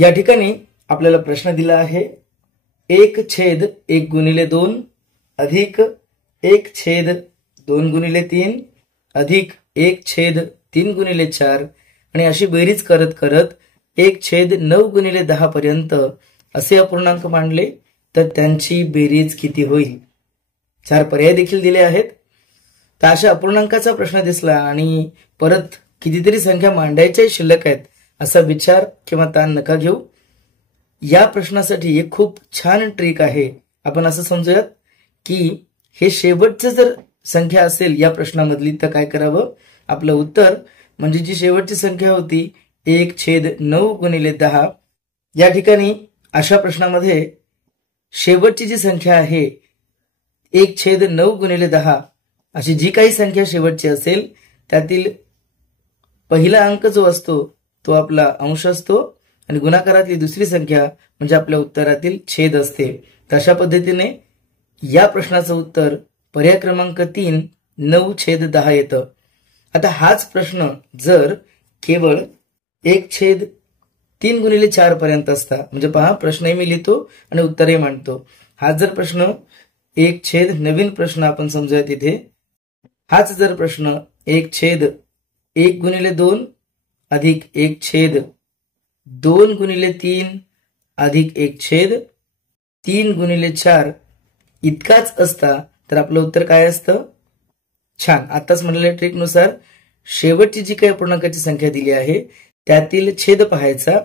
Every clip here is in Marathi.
या ठिकाणी आपल्याला प्रश्न दिला आहे 1/1 × 2 अधिक 1/2 × 3 अधिक 1/3 × 4 आणि अशी बेरीज करत करत 1/9 × 10 पर्यंत असे अपूर्णांक मांडले तर त्यांची बेरीज किती होईल। 4 पर्याय देखील दिले आहेत। तर अशा अपूर्णांकाचा प्रश्न दिसला आणि परत कितीतरी संख्या मांडायच्या शिल्लक आहेत असा विचार किंवा ताण नका घेऊ। या प्रश्नासाठी एक खूप छान ट्रिक आहे। आपण असं समजूयात की हे शेवटचं जर संख्या असेल या प्रश्नामधली तर काय करावं, आपलं उत्तर म्हणजे जी शेवटची संख्या होती 1/9 × 10, या ठिकाणी अशा प्रश्नामध्ये शेवटची जी संख्या आहे 1/9 × 10 अशी जी काही संख्या शेवटची असेल त्यातील पहिला अंक जो असतो तो आपला अंश असतो आणि गुणाकारातली दुसरी संख्या म्हणजे आपल्या उत्तरातील छेद असते। तशा पद्धतीने या प्रश्नाचं उत्तर पर्याय क्रमांक 3 9/10 येतं। आता हाच प्रश्न जर केवळ 1/3 × 4 पर्यंत असता, म्हणजे पहा प्रश्नही मी लिहितो आणि उत्तरही मांडतो। हा जर प्रश्न नवीन प्रश्न आपण समजूया तिथे, हाच जर प्रश्न 1/1 × 2 अधिक 1/2 × 3 अधिक 1/3 × 4 इतकाच असता तर आपलं उत्तर काय असतं। छान, आताच म्हणलेल्या ट्रिकनुसार शेवटची जी काही पूर्णांकाची संख्या दिली आहे त्यातील छेद पाहायचा,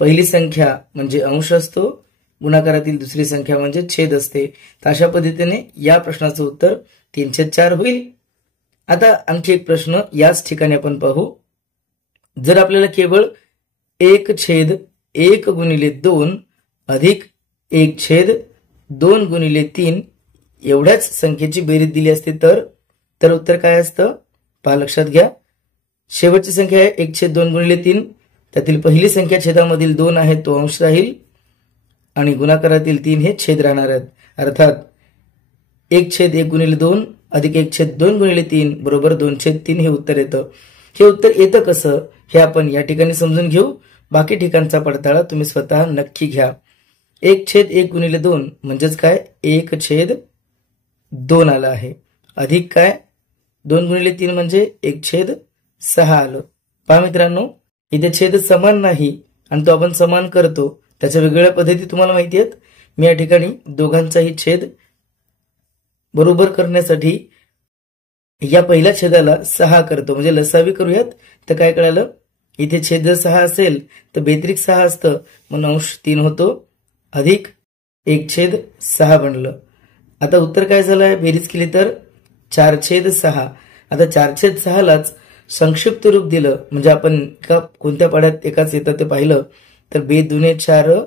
पहिली संख्या म्हणजे अंश असतो, गुणाकारातील दुसरी संख्या म्हणजे छेद असते। तर अशा पद्धतीने या प्रश्नाचं उत्तर 3/4 होईल। आता आणखी एक प्रश्न याच ठिकाणी आपण पाहू। जर आपल्याला केवळ 1/1 × 2 अधिक 1/2 × 3 एवढ्याच संख्येची बेरीज दिली असते तर उत्तर काय असतं, पहा लक्षात घ्या। शेवटची संख्या आहे 1/2 × 3, त्यातील पहिली संख्या छेदामधील 2 आहे तो अंश राहील आणि गुणाकारातील 3 हे छेद राहणार आहेत। अर्थात 1/1 × 2 अधिक 1/2 × 3 बरोबर 2/3 हे उत्तर येतं। हे उत्तर येतं कसं हे आपण या ठिकाणी समजून घेऊ, बाकी ठिकाणचा पडताळा तुम्ही स्वतः नक्की घ्या। 1/1 × 2 म्हणजेच काय 1/2 आलं आहे, अधिक काय 2 × 3 म्हणजे 1/6 आलं। पहा मित्रांनो, इथे छेद समान नाही आणि तो आपण समान करतो, त्याच्या वेगवेगळ्या पद्धती तुम्हाला माहिती आहेत। मी या ठिकाणी दोघांचाही छेद बरोबर करण्यासाठी या पहिल्या छेदाला 6 करतो, म्हणजे लसावी करूयात। तर काय कळालं, इथे छेद जर 6 असेल तर बेत्रिक 6 असतं म्हणून अंश 3 होतो, अधिक 1/6 बनलं। आता उत्तर काय झालंय, बेरीज केली तर 4/6। आता 4/6 लाच संक्षिप्त रूप दिलं म्हणजे आपण कोणत्या पाढ्यात एकाच येतं ते पाहिलं तर 2 4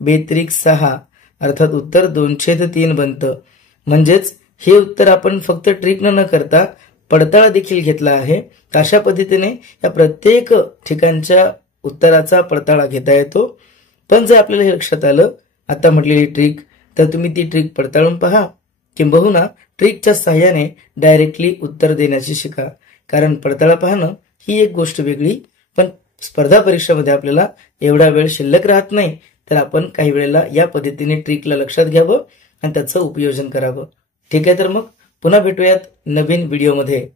बेत्रिक 6 अर्थात उत्तर 2/3 बनतं। म्हणजेच हे उत्तर आपण फक्त ट्रिक न करता पडताळा देखील घेतला आहे। अशा पद्धतीने या प्रत्येक ठिकाणच्या उत्तराचा पडताळा घेता येतो। पण जर आपल्याला हे लक्षात आलं आता म्हटलेली ट्रिक तर तुम्ही ती ट्रिक पडताळून पहा, किंबहुना ट्रिकच्या सहाय्याने डायरेक्टली उत्तर देण्याची शिका। कारण पडताळा पाहणं ही एक गोष्ट वेगळी, पण स्पर्धा परीक्षेमध्ये आपल्याला एवढा वेळ शिल्लक राहत नाही, तर आपण काही वेळेला या पद्धतीने ट्रिकला लक्षात घ्यावं आणि त्याचं उपयोजन करावं। ठीक आहे, तर मग पुन्हा भेटूयात नवीन व्हिडिओमध्ये।